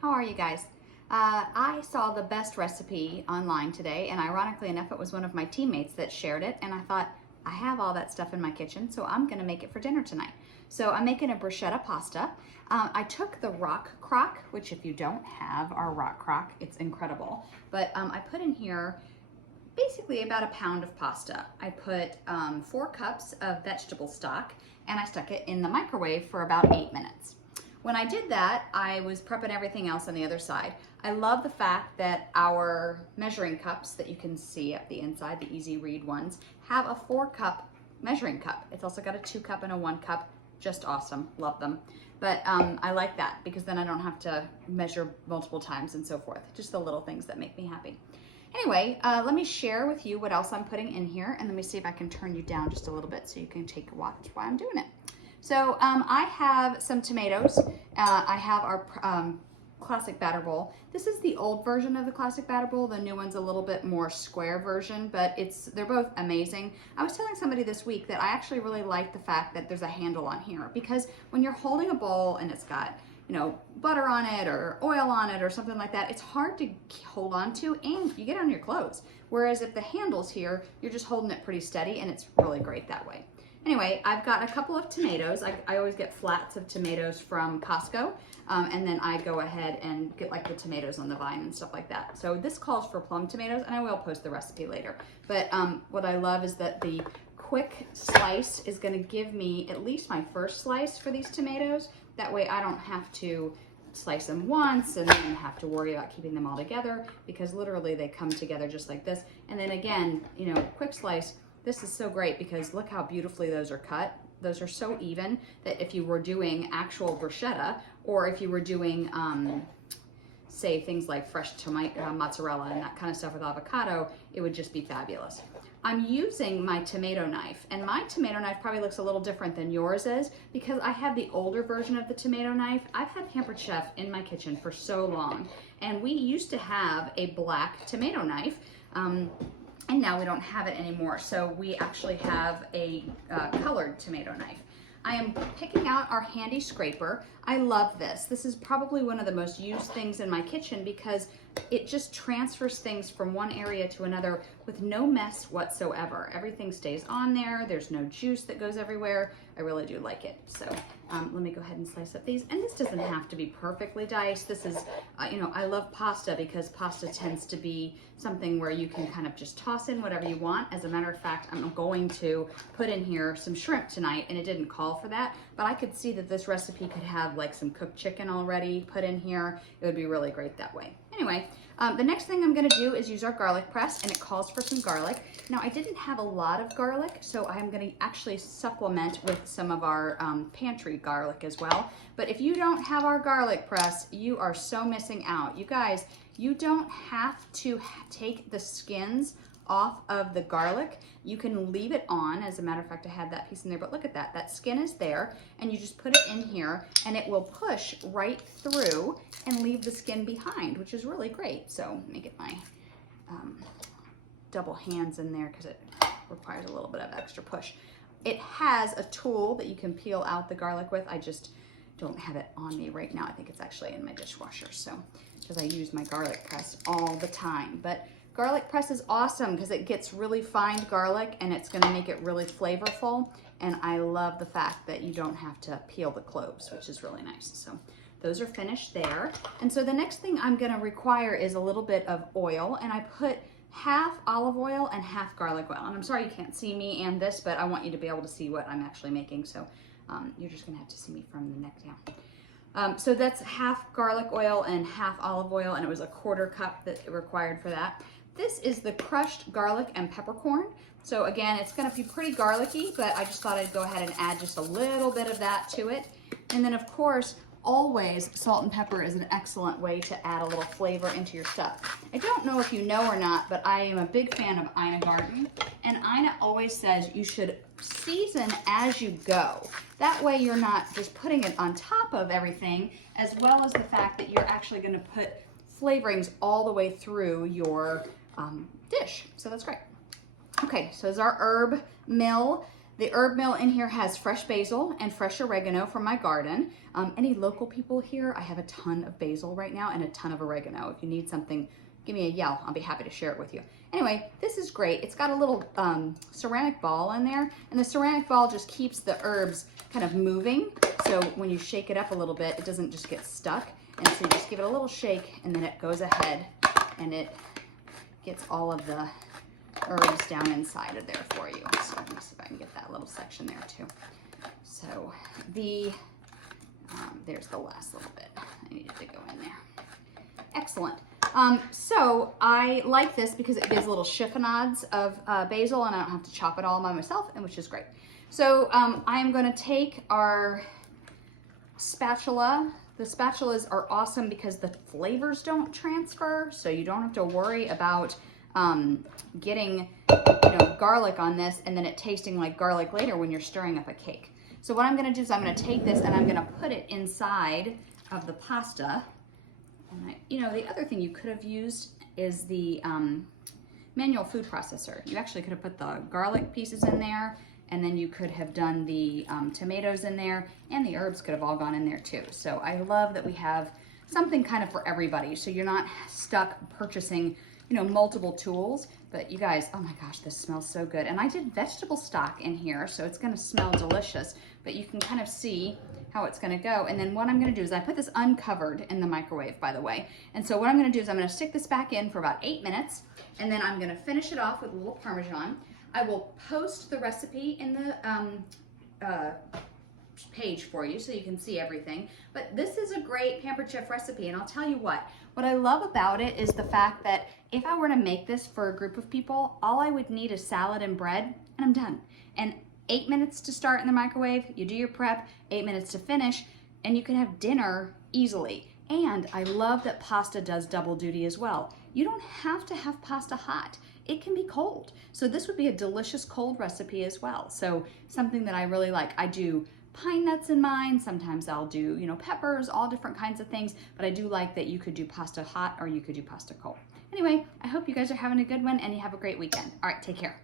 How are you guys? I saw the best recipe online today, and ironically enough, it was one of my teammates that shared it, and I thought, I have all that stuff in my kitchen, so I'm gonna make it for dinner tonight. So I'm making a bruschetta pasta. I took the rock crock, which if you don't have our rock crock, it's incredible. But I put in here basically about a pound of pasta. I put 4 cups of vegetable stock, and I stuck it in the microwave for about 8 minutes. When I did that, I was prepping everything else on the other side. I love the fact that our measuring cups that you can see up the inside, the easy read ones, have a 4-cup measuring cup. It's also got a 2-cup and a 1-cup. Just awesome, love them. But I like that because then I don't have to measure multiple times and so forth. Just the little things that make me happy. Anyway, let me share with you what else I'm putting in here, and let me see if I can turn you down just a little bit so you can take a watch while I'm doing it. So I have some tomatoes. I have our classic batter bowl. This is the old version of the classic batter bowl. The new one's a little bit more square version, but they're both amazing. I was telling somebody this week that I actually really like the fact that there's a handle on here, because when you're holding a bowl and it's got, you know, butter on it or oil on it or something like that, it's hard to hold on to, and you get on your clothes. Whereas if the handle's here, you're just holding it pretty steady, and it's really great that way. Anyway, I've got a couple of tomatoes. I always get flats of tomatoes from Costco, and then I go ahead and get like the tomatoes on the vine and stuff like that. So this calls for plum tomatoes, and I will post the recipe later. But what I love is that the quick slice is gonna give me at least my first slice for these tomatoes. That way I don't have to slice them once and then have to worry about keeping them all together, because literally they come together just like this. And then again, you know, quick slice. This is so great because look how beautifully those are cut. Those are so even that if you were doing actual bruschetta, or if you were doing, say, things like fresh tomato, mozzarella and that kind of stuff with avocado, it would just be fabulous. I'm using my tomato knife, and my tomato knife probably looks a little different than yours is because I have the older version of the tomato knife. I've had Pampered Chef in my kitchen for so long, and we used to have a black tomato knife. And now we don't have it anymore. So we actually have a colored tomato knife. I am picking out our handy scraper. I love this. This is probably one of the most used things in my kitchen because it just transfers things from one area to another with no mess whatsoever. Everything stays on there. There's no juice that goes everywhere. I really do like it. So let me go ahead and slice up these. And this doesn't have to be perfectly diced. This is, you know, I love pasta because pasta tends to be something where you can kind of just toss in whatever you want. As a matter of fact, I'm going to put in here some shrimp tonight, and it didn't call for that, but I could see that this recipe could have like some cooked chicken already put in here. It would be really great that way. Anyway, the next thing I'm gonna do is use our garlic press, and it calls for some garlic. Now, I didn't have a lot of garlic, so I'm gonna actually supplement with some of our pantry garlic as well. But if you don't have our garlic press, you are so missing out. You guys, you don't have to take the skins off of the garlic. You can leave it on. As a matter of fact, I had that piece in there, but look at that. That skin is there, and you just put it in here, and it will push right through and leave the skin behind, which is really great. So let me get my double hands in there because it requires a little bit of extra push. It has a tool that you can peel out the garlic with. I just don't have it on me right now. I think it's actually in my dishwasher, so because I use my garlic press all the time. But garlic press is awesome because it gets really fine garlic, and it's going to make it really flavorful. And I love the fact that you don't have to peel the cloves, which is really nice. So those are finished there. And so the next thing I'm going to require is a little bit of oil, and I put half olive oil and half garlic oil. And I'm sorry you can't see me and this, but I want you to be able to see what I'm actually making. So you're just going to have to see me from the neck down. So that's half garlic oil and half olive oil, and it was a 1/4 cup that it required for that. This is the crushed garlic and peppercorn. So again, it's gonna be pretty garlicky, but I just thought I'd go ahead and add just a little bit of that to it. And then of course, always salt and pepper is an excellent way to add a little flavor into your stuff. I don't know if you know or not, but I am a big fan of Ina Garten, and Ina always says you should season as you go. That way you're not just putting it on top of everything, as well as the fact that you're actually gonna put flavorings all the way through your dish. So that's great. Okay, so there's our herb mill. The herb mill in here has fresh basil and fresh oregano from my garden. Any local people here, I have a ton of basil right now and a ton of oregano. If you need something, give me a yell. I'll be happy to share it with you. Anyway, this is great. It's got a little ceramic ball in there, and the ceramic ball just keeps the herbs kind of moving. So when you shake it up a little bit, it doesn't just get stuck. And so you just give it a little shake, and then it goes ahead and it gets all of the herbs down inside of there for you. So let me see if I can get that little section there too. So there's the last little bit. I needed to go in there. Excellent. So I like this because it gives little chiffonades of basil, and I don't have to chop it all by myself, and which is great. So I'm going to take our spatula. The spatulas are awesome because the flavors don't transfer, so you don't have to worry about getting garlic on this and then it tasting like garlic later when you're stirring up a cake. So what I'm going to do is I'm going to take this and I'm going to put it inside of the pasta. And the other thing you could have used is the manual food processor. You actually could have put the garlic pieces in there, and then you could have done the tomatoes in there, and the herbs could have all gone in there too. So I love that we have something kind of for everybody, so you're not stuck purchasing multiple tools. But you guys, oh my gosh, this smells so good. And I did vegetable stock in here, so it's gonna smell delicious, but you can kind of see how it's gonna go. And then what I'm gonna do is I put this uncovered in the microwave, by the way. And so what I'm gonna do is I'm gonna stick this back in for about 8 minutes, and then I'm gonna finish it off with a little Parmesan. I will post the recipe in the page for you so you can see everything. But this is a great Pampered Chef recipe, and I'll tell you what I love about it is the fact that if I were to make this for a group of people, all I would need is salad and bread, and I'm done. And 8 minutes to start in the microwave, you do your prep, 8 minutes to finish, and you can have dinner easily. And I love that pasta does double duty as well. You don't have to have pasta hot. It can be cold. So this would be a delicious cold recipe as well. So something that I really like. I do pine nuts in mine. Sometimes I'll do, peppers, all different kinds of things. But I do like that you could do pasta hot or you could do pasta cold. Anyway, I hope you guys are having a good one and you have a great weekend. All right, take care.